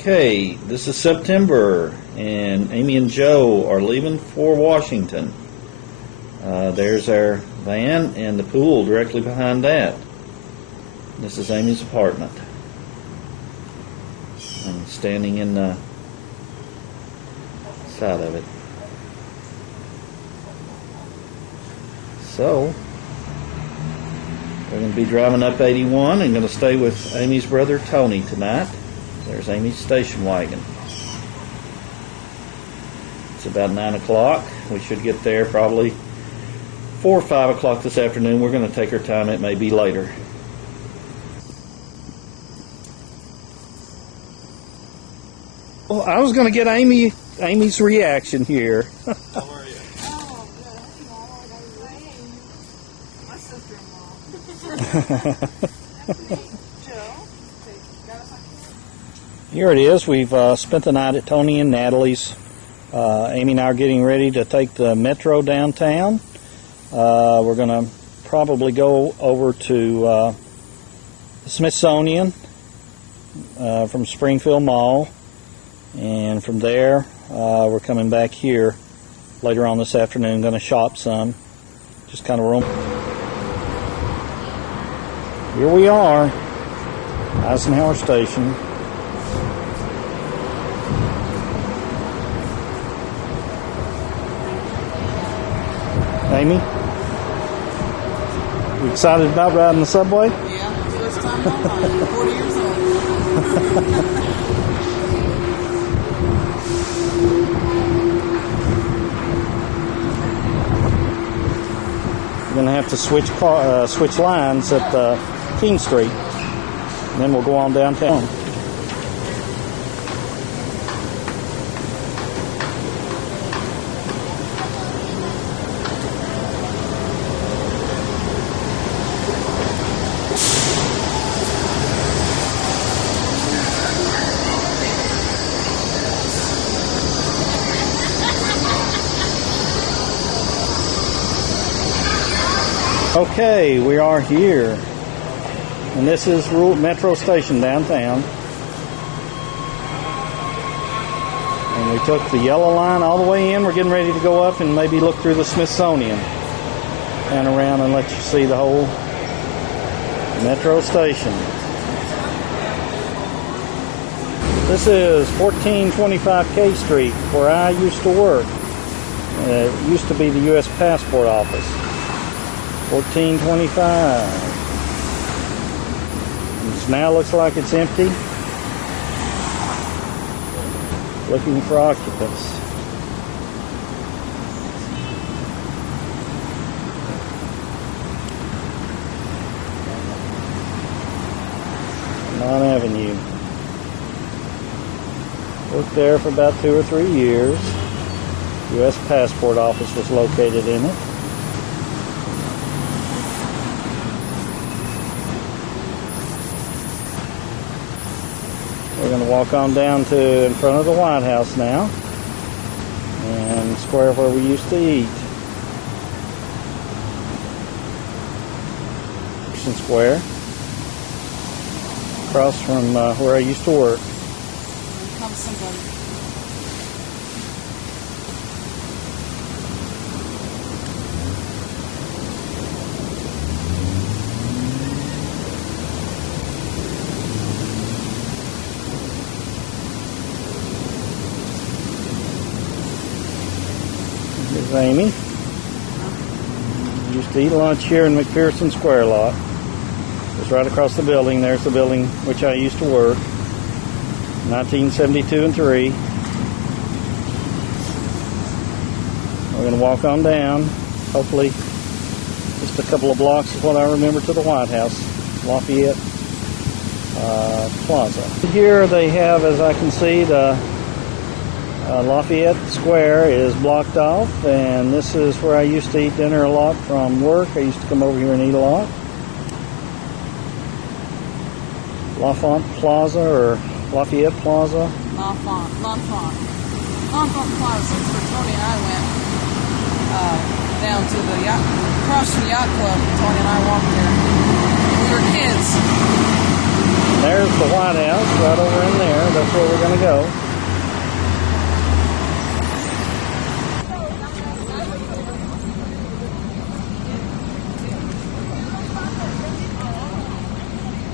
Okay, this is September, and Amy and Joe are leaving for Washington. There's our van and the pool directly behind that. This is Amy's apartment. I'm standing in the side of it. So, we're going to be driving up 81 and going to stay with Amy's brother Tony tonight. There's Amy's station wagon. It's about 9 o'clock. We should get there probably 4 or 5 o'clock this afternoon. We're going to take our time. It may be later. Well, I was going to get Amy's reaction here. How are you? Oh, good. My sister-in-law. Here it is. We've spent the night at Tony and Natalie's. Amy and I are getting ready to take the metro downtown. We're going to probably go over to the Smithsonian from Springfield Mall. And from there, we're coming back here later on this afternoon. Going to shop some. Just kind of roam. Here we are, Eisenhower Station. Amy, you excited about riding the subway? Yeah, first time home. I'm 40 years old. We're going to have to switch lines at King Street, and then we'll go on downtown. Okay, we are here, and this is Metro Station downtown, and we took the yellow line all the way in. We're getting ready to go up and maybe look through the Smithsonian and around and let you see the whole Metro Station. This is 1425 K Street, where I used to work. It used to be the U.S. Passport Office. 1425. It now looks like it's empty. Looking for occupants. Vermont Avenue. Worked there for about 2 or 3 years. U.S. Passport Office was located in it. We're going to walk on down to in front of the White House now and square where we used to eat. Square, across from where I used to work. Here comes somebody. Here's Amy. Used to eat lunch here in McPherson Square lot. Just right across the building. There's the building which I used to work. 1972 and 3. We're going to walk on down. Hopefully just a couple of blocks is what I remember to the White House. Lafayette Plaza. Here they have, as I can see, the Lafayette Square is blocked off, and this is where I used to eat dinner a lot from work. I used to come over here and eat a lot. L'Enfant Plaza or Lafayette Plaza? L'Enfant Plaza is where Tony and I went down to the yacht, across from the yacht club. Tony and I walked there. We were kids. There's the White House right over in there. That's where we're going going to go.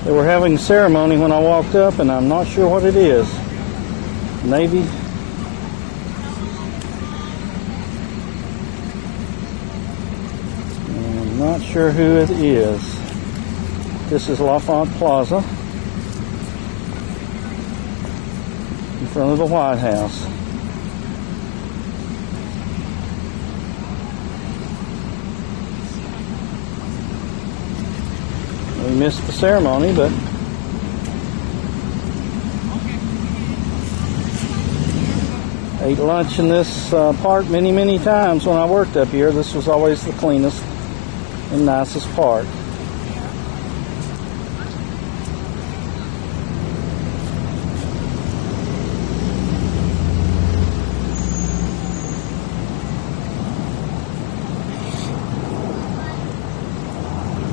They were having a ceremony when I walked up, and I'm not sure what it is. Navy. I'm not sure who it is. This is LaFont Plaza in front of the White House. We missed the ceremony, but ate lunch in this park many times when I worked up here. This was always the cleanest and nicest park.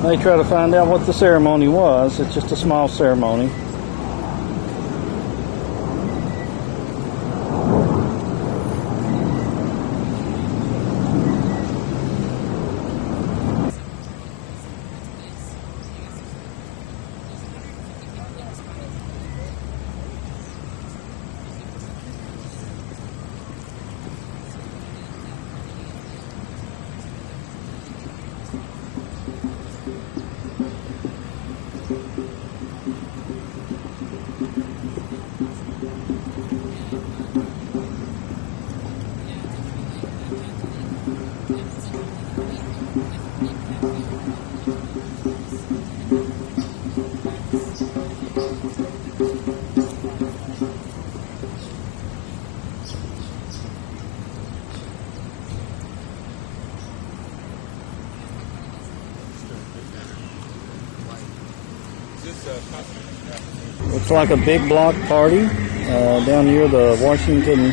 They try to find out what the ceremony was. It's just a small ceremony. Looks like a big block party down near the Washington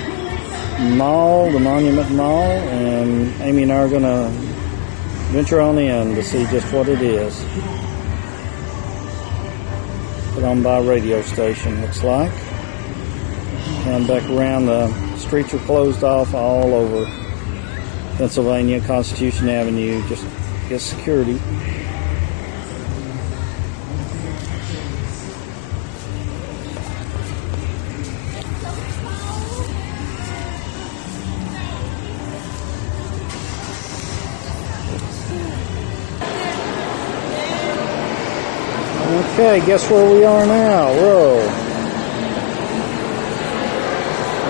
Mall, the Monument Mall, and Amy and I are going to venture on in to see just what it is. Put on by a radio station, looks like. Come back around, the streets are closed off all over Pennsylvania, Constitution Avenue, just get security. Okay, guess where we are now? Whoa.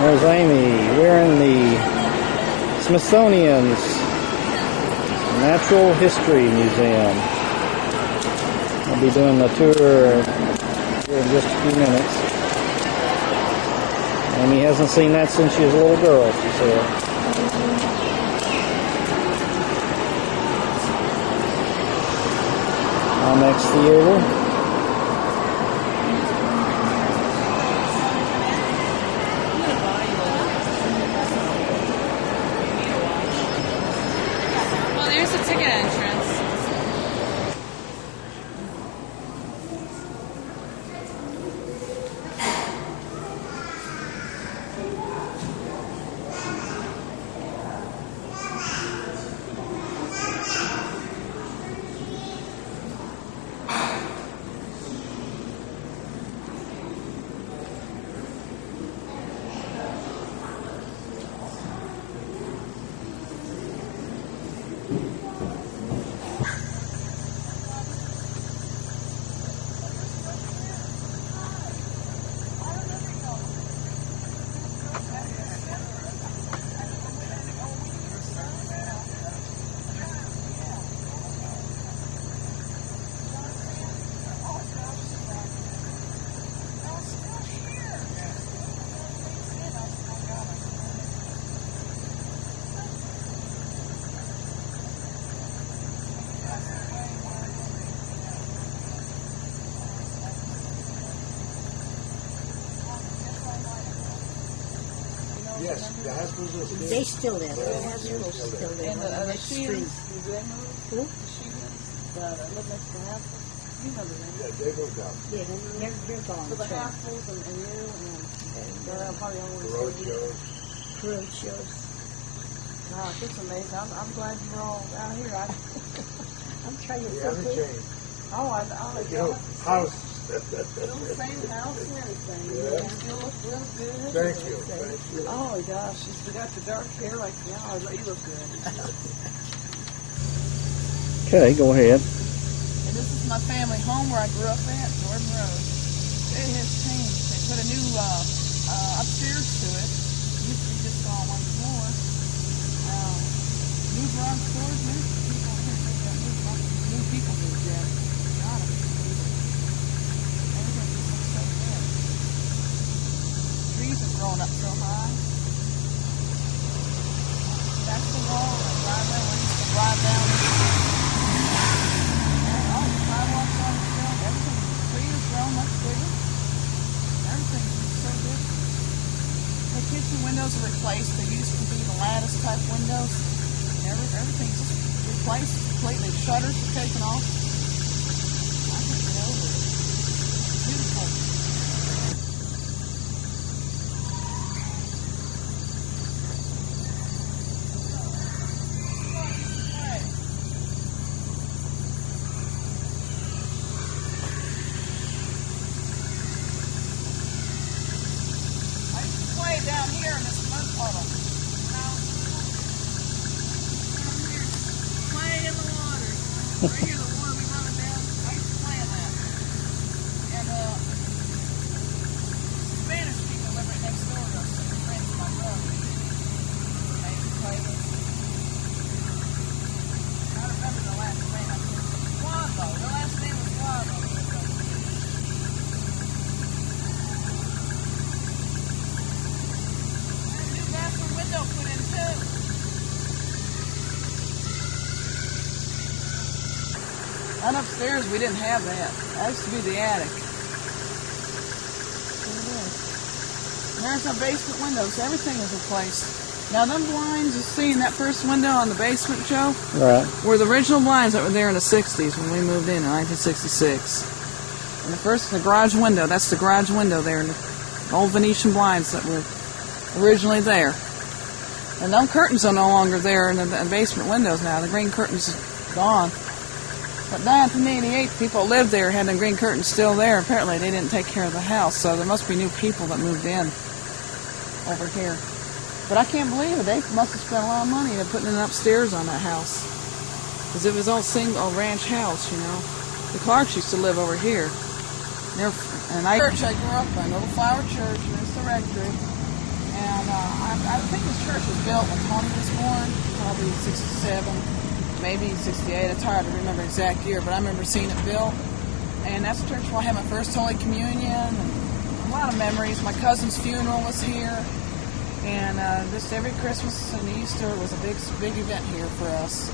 There's Amy. We're in the Smithsonian's Natural History Museum. I'll be doing the tour here in just a few minutes. Amy hasn't seen that since she was a little girl, she said. IMAX Theater. Yes, the high school is still. They still live. The high school's still live. And the street. Who? The live next to the half. You know the name. Yeah, they moved out. Yeah, they're gone. So the half and you and probably always road do. shows. Road shows. Gosh, it's amazing. I'm glad you're all out here. I'm trying to We think haven't who. changed. Oh, I You know, house. Still the same house and everything. Yeah. You still look real good. Thank you. Oh gosh, you still got your dark hair like now. You look good. Okay, go ahead. And this is my family home where I grew up at, Jordan Road. It has changed. They put a new upstairs to it. It used to be just on one floor. New garage doors, new people. New people moved in. God, I'm everything just looks so good. Trees have grown up so high. That's the wall, the driveway where you used to drive down. All the sidewalks on the field, everything. The tree has grown much bigger. Everything looks so good. The kitchen windows are replaced. They used to be the lattice type windows. Everything's just replaced completely. Shutters are taken off. I can't get over it. Beautiful. I used to play down here in this mud puddle. Play in the water. Right here, the water we running down. I used to play in that. And Spanish people live right next door to us. They're friends of my brother. I used to play with. I remember the last name. Guado. The last name was Guado. New bathroom window put in too. And upstairs we didn't have that. That used to be the attic. There it is. And there's no basement windows. Everything is replaced. Now them blinds you see in that first window on the basement, Joe, Right. were the original blinds that were there in the 60s when we moved in 1966. And the garage window, that's the garage window there, and the old Venetian blinds that were originally there. And them curtains are no longer there in the basement windows now. The green curtains are gone. But 1988, people lived there, had the green curtains still there. Apparently they didn't take care of the house, so there must be new people that moved in over here. But I can't believe it. They must have spent a lot of money putting it upstairs on that house. Because it was all single ranch house, you know. The Clarks used to live over here. Church I grew up in, Little Flower Church, and it's the rectory. And I think this church was built when Tony was born, probably 67, maybe 68. It's hard to remember exact year, but I remember seeing it built. And that's the church where I had my first Holy Communion, and a lot of memories. My cousin's funeral was here. And just every Christmas and Easter was a big event here for us.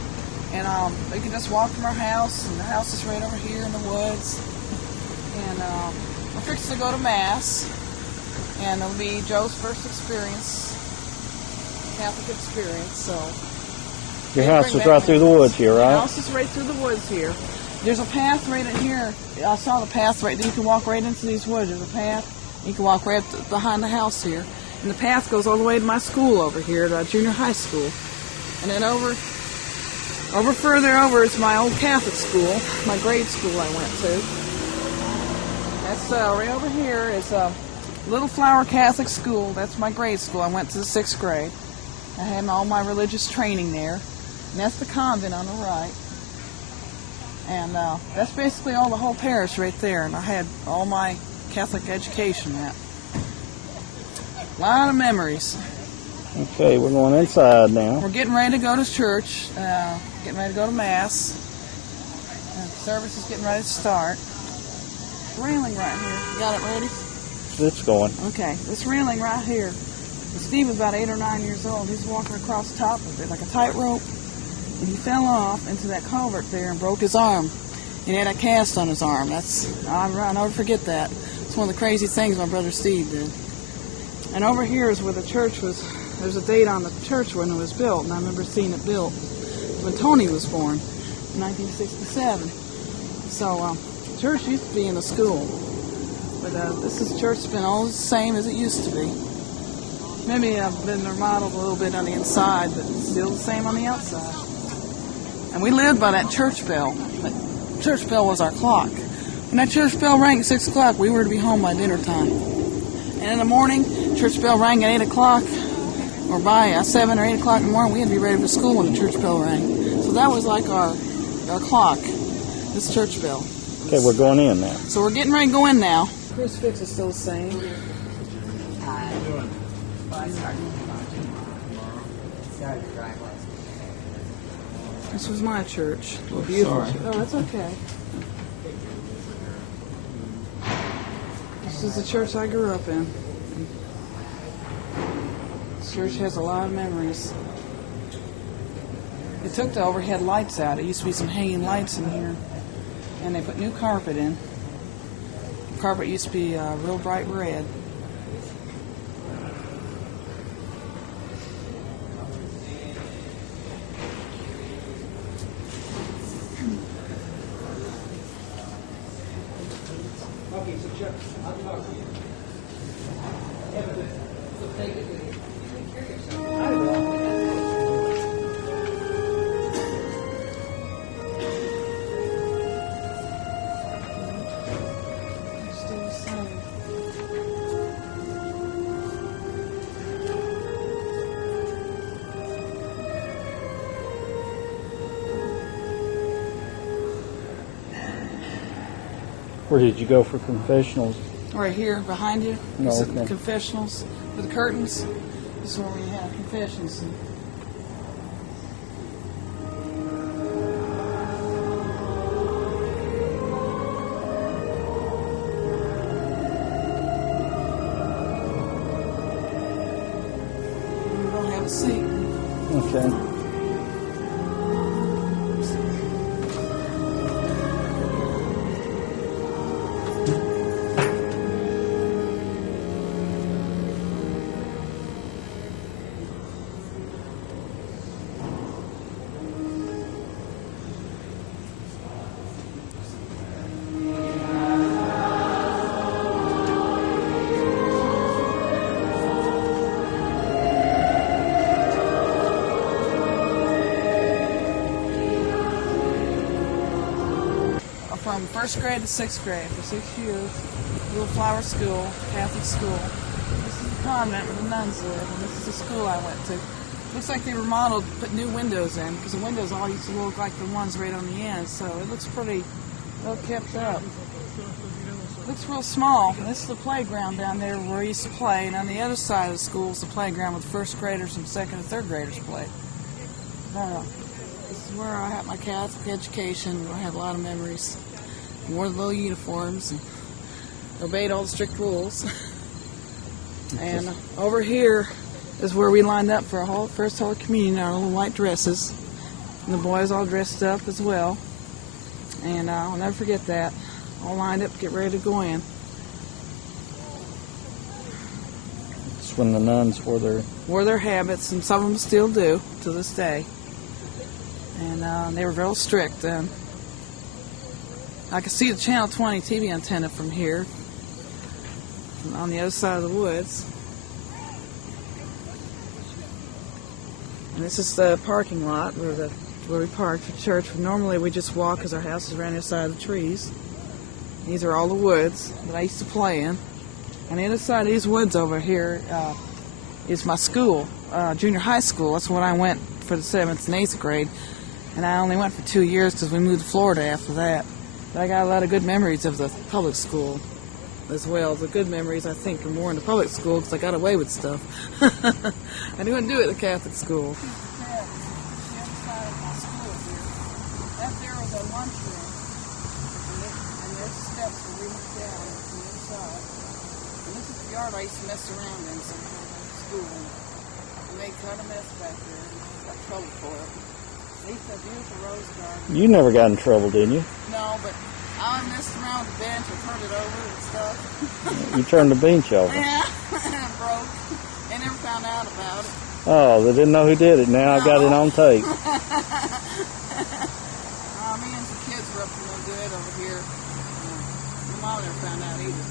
And we could just walk from our house, and the house is right over here in the woods. And we're fixing to go to Mass, and it'll be Joe's first experience, Catholic experience. So Your house is right through the woods here, the right? house is right through the woods here. There's a path right in here. I saw the path right there. You can walk right into these woods. There's a path. You can walk right up behind the house here. And the path goes all the way to my school over here, the junior high school. And then over further over is my old Catholic school, my grade school I went to. That's right over here is Little Flower Catholic School. That's my grade school. I went to the 6th grade. I had all my religious training there. And that's the convent on the right. And that's basically all the whole parish right there. And I had all my Catholic education at. A lot of memories. Okay, we're going inside now. We're getting ready to go to church, getting ready to go to Mass. Service is getting ready to start. Railing right here. You got it ready? It's going. Okay, this railing right here. Steve was about 8 or 9 years old. He's walking across the top of it like a tightrope, and he fell off into that culvert there and broke his arm. And he had a cast on his arm. I'll never forget that. It's one of the crazy things my brother Steve did. And over here is where the church was. There's a date on the church when it was built, and I remember seeing it built when Tony was born in 1967. So, church used to be in a school, but this is church has been all the same as it used to be. Maybe been remodeled a little bit on the inside, but still the same on the outside. And we lived by that church bell. That church bell was our clock. When that church bell rang at 6 o'clock, we were to be home by dinner time. And in the morning, church bell rang at 8 o'clock, or by 7 or 8 o'clock in the morning, we had to be ready for school when the church bell rang. So that was like our clock, this church bell. Okay, we're going in now. So we're getting ready to go in now. Crucifix is still the same. This was my church. Beautiful. Oh, that's okay. This is the church I grew up in. This church has a lot of memories. They took the overhead lights out. It used to be some hanging lights in here. And they put new carpet in. The carpet used to be real bright red. Where did you go for confessionals? Right here, behind you. No, This is okay. the confessionals with the curtains. This is where we have confessions. We don't have a seat. Okay. From first grade to sixth grade for 6 years. Little flower school, Catholic school. This is the convent where the nuns live, and this is the school I went to. Looks like they remodeled, put new windows in, because the windows all used to look like the ones right on the end, so it looks pretty well kept up. Looks real small. This is the playground down there where we used to play, and on the other side of the school is the playground with first graders and second and third graders play. This is where I had my Catholic education. I had a lot of memories. Wore the little uniforms and obeyed all the strict rules. And over here is where we lined up for our first Holy Communion in our little white dresses. And the boys all dressed up as well. And I'll never forget that. All lined up to get ready to go in. It's when the nuns wore their habits, and some of them still do to this day. And they were real strict then. I could see the Channel 20 TV antenna from here, on the other side of the woods. And this is the parking lot where we parked for church. Normally we just walk because our house is right on the side of the trees. These are all the woods that I used to play in. On the other side of these woods over here is my school, junior high school. That's when I went for the 7th and 8th grade. And I only went for 2 years because we moved to Florida after that. But I got a lot of good memories of the public school as well. The good memories, I think, are more in the public school because I got away with stuff. I didn't do it at the Catholic school. That there was a lunchroom, and there's the steps where we went down from the other side. And this is the yard I used to mess around in sometimes at school. And they kind of messed back there, and I got trouble for it. They used to have beautiful rose garden. You never got in trouble, did you? No, but I messed around with the bench and turned it over and stuff. You turned the bench over. Yeah, and it broke. They never found out about it. Oh, they didn't know who did it. Now I got it on tape. Me and some kids were up to no good over here. My mom never found out either.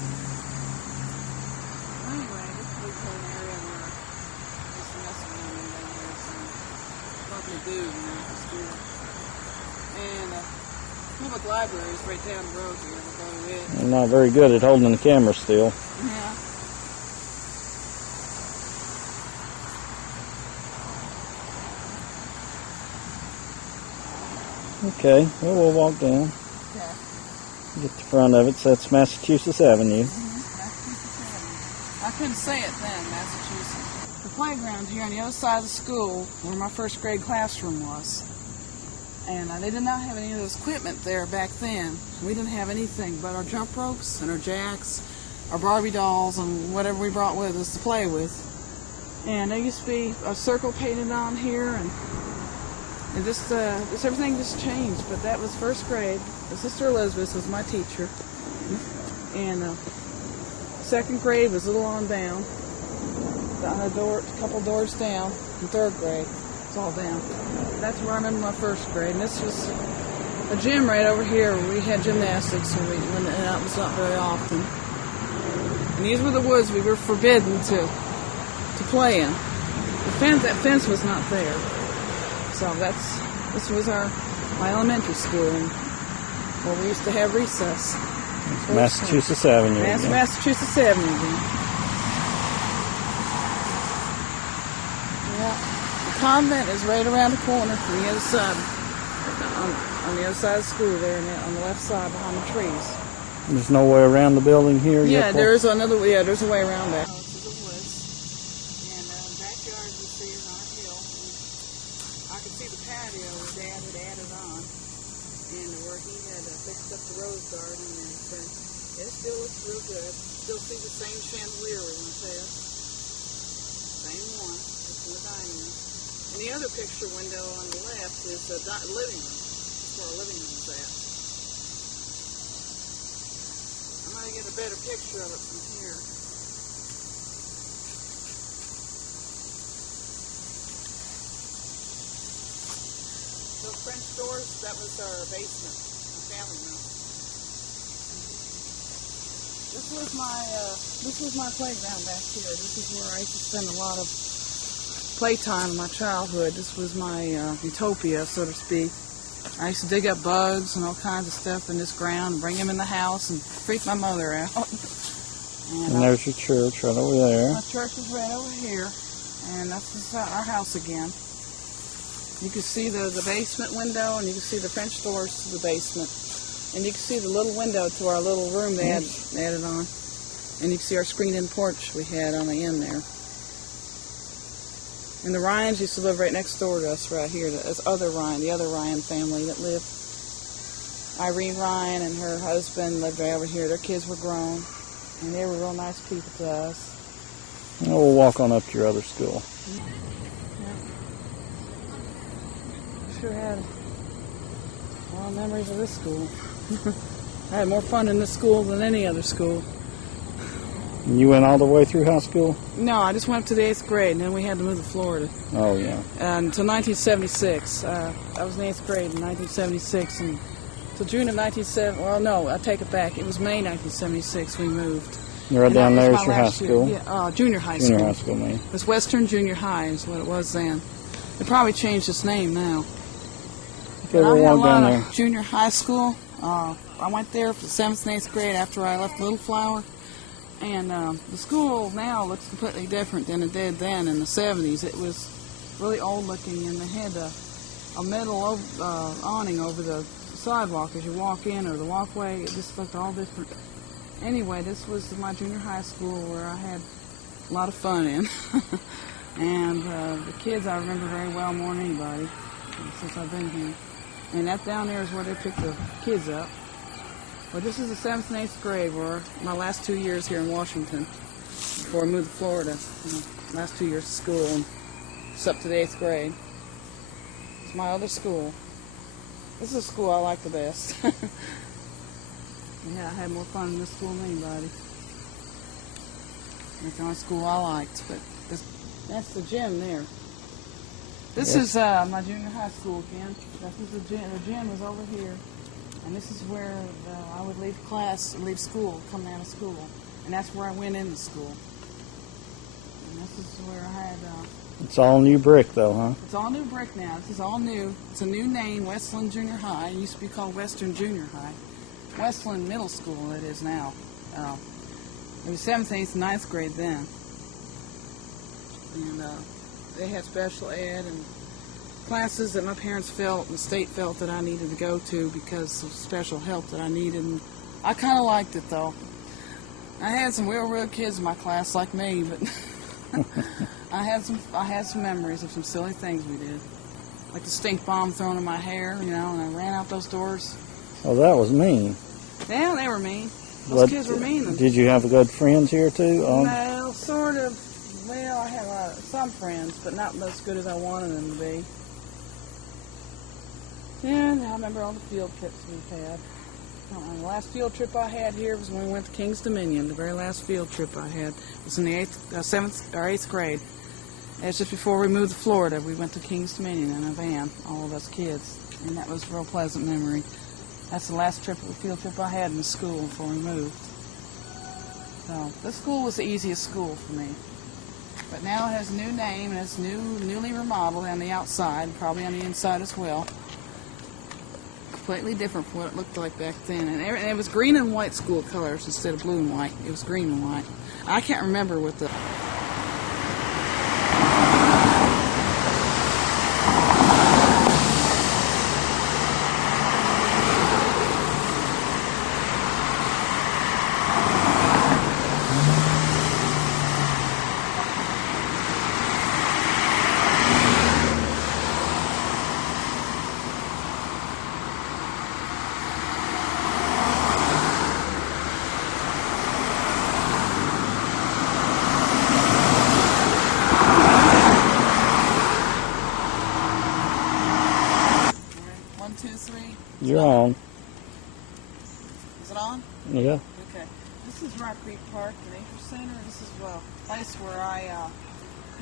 Anyway, this is the area where do, you know, for school. And public library is right down the road here. We'll go to it. I'm not very good at holding the camera still. Yeah. Okay, well, we'll walk down. Okay. Get the front of it, so that's Massachusetts Avenue. I couldn't say it then, Massachusetts. The playground here on the other side of the school, where my first grade classroom was. And they did not have any of those equipment there back then. We didn't have anything but our jump ropes and our jacks, our Barbie dolls, and whatever we brought with us to play with. And there used to be a circle painted on here, and just everything just changed. But that was first grade. Sister Elizabeth was my teacher, and second grade was a little on down, a couple doors down, and third grade. It's all down. That's where I remember my first grade. And this was a gym right over here where we had gymnastics, and that was not very often. And these were the woods we were forbidden to play in. That fence was not there. So this was my elementary school, and where we used to have recess. Massachusetts Avenue. Massachusetts Avenue again. Yeah. The convent is right around the corner from the other side, on the other side of the school there, on the left side behind the trees. There's no way around the building here? Yeah, there's a way around that. To the woods. And the backyard you see is on a hill. I could see the patio where Dad had added on, and where he had fixed up the rose garden and everything. It still looks real good. Still see the same chandelier we went past. Same one. It's in the dining room. And the other picture window on the left is the living room. That's where our living room is at. I'm going to get a better picture of it from here. Those French doors, that was our basement, our family room. This was my playground back here. This is where I used to spend a lot of playtime in my childhood. This was my utopia, so to speak. I used to dig up bugs and all kinds of stuff in this ground and bring them in the house and freak my mother out. And there's your church right over there. My church is right over here, and that's just our house again. You can see the basement window, and you can see the French doors to the basement. And you can see the little window to our little room they had added on. And you can see our screened-in porch we had on the end there. And the Ryans used to live right next door to us right here. The other Ryan family that lived. Irene Ryan and her husband lived right over here. Their kids were grown. And they were real nice people to us. And we'll walk on up to your other school. Yeah. Sure had a lot of memories of this school. I had more fun in this school than any other school. And you went all the way through high school? No, I just went up to the 8th grade, and then we had to move to Florida. Oh, yeah. Until 1976. I was in 8th grade in 1976, and till June of 1970. Well, no, I take it back. It was May 1976 we moved. Right down there is your high school? Yeah, junior high school. Junior high school, man. It was Western Junior High is what it was then. It probably changed its name now. Okay, we'll walk down there. Junior high school. I went there for the 7th and 8th grade after I left Little Flower. And the school now looks completely different than it did then in the 70s. It was really old looking, and they had a metal awning over the sidewalk as you walk in, or the walkway. It just looked all different. Anyway, this was my junior high school where I had a lot of fun in. And the kids I remember very well more than anybody since I've been here. And that down there is where they picked the kids up. But this is the 7th and 8th grade, were my last 2 years here in Washington before I moved to Florida. Last 2 years of school, and it's up to the 8th grade. It's my other school. This is a school I like the best. Yeah, I had more fun in this school than anybody. That's the only school I liked, but that's the gym there. This is my junior high school again. This is the gym. The gym is over here. And this is where I would leave school, come out of school. And that's where I went into school. And this is where I had. It's all new brick, though, huh? It's all new brick now. This is all new. It's a new name, Westland Junior High. It used to be called Western Junior High. Westland Middle School, it is now. It was 7th, 8th, and 9th grade then. And they had special ed and classes that my parents felt and the state felt that I needed to go to because of special help that I needed. And I kind of liked it, though. I had some real kids in my class like me, but I had some memories of some silly things we did. Like the stink bomb thrown in my hair, you know, and I ran out those doors. Oh, that was mean. Yeah, they were mean. Those kids were mean. Did you have good friends here, too? Well, sort of. Well, I had some friends, but not as good as I wanted them to be. And I remember all the field trips we've had. The last field trip I had here was when we went to King's Dominion. The very last field trip I had was in the 7th or 8th grade. It was just before we moved to Florida. We went to King's Dominion in a van, all of us kids, and that was a real pleasant memory. That's the last field trip I had in the school before we moved. So this school was the easiest school for me. But now it has a new name and it's newly remodeled on the outside, probably on the inside as well. Completely different from what it looked like back then. And it was green and white school colors instead of blue and white. It was green and white. I can't remember what the... You're on. Is it on? Yeah. Okay. This is Rock Creek Park, the Nature Center. This is a place where I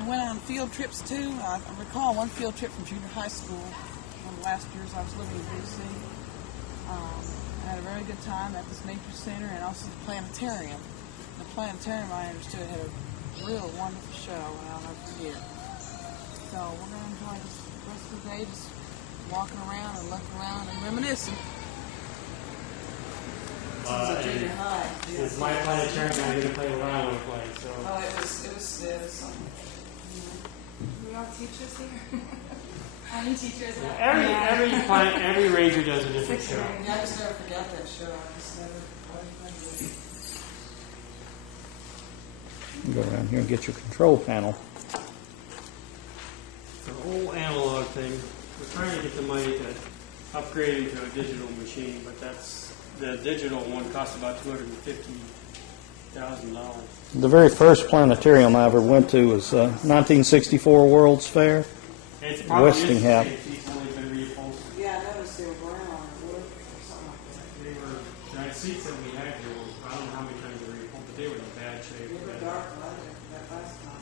went on field trips too. I recall one field trip from junior high school, one of the last years I was living in D.C. I had a very good time at this Nature Center and also the planetarium. The planetarium, I understood, had a real wonderful show, and I'll never forget. So we're going to enjoy this rest of the day, just walking around and looking around and reminiscing. This is a junior high. It's my planetarium, I'm going to play what I want to play. So. Oh, it was something. We all teachers here. Any teachers? Every ranger does a different show. Yeah, I just never forgot that show. I just never Go around here and get your control panel. The whole analog thing. We're trying to get the money to upgrade into a digital machine, but the digital one costs about $250,000. The very first planetarium I ever went to was 1964 World's Fair. It's probably Westinghouse. It's only been reupholstered. Yeah, I noticed they were brown or wood or something like that. The seats that we had here, I don't know how many times they were reupholstered, but they were in bad shape. They were dark light that last time.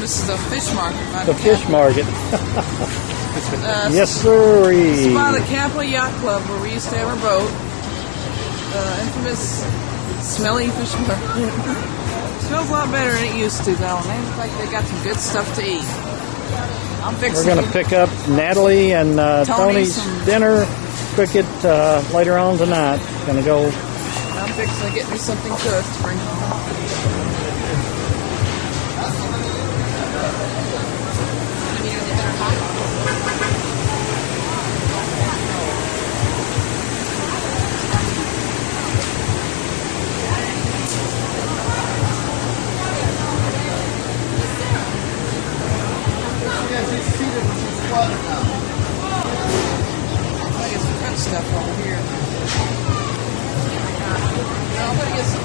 This is a fish market. By The fish market. Yes, This sir. is by the Kappa Yacht Club where we used to have our boat. The infamous smelly fish market. Smells a lot better than it used to, though. And they look like they got some good stuff to eat. I'm fixing We're going to pick up Natalie and Tony's dinner, cook it later on tonight. Going to go. I'm fixing to get me something cooked to bring home. I get some good stuff over here. I'm going to get some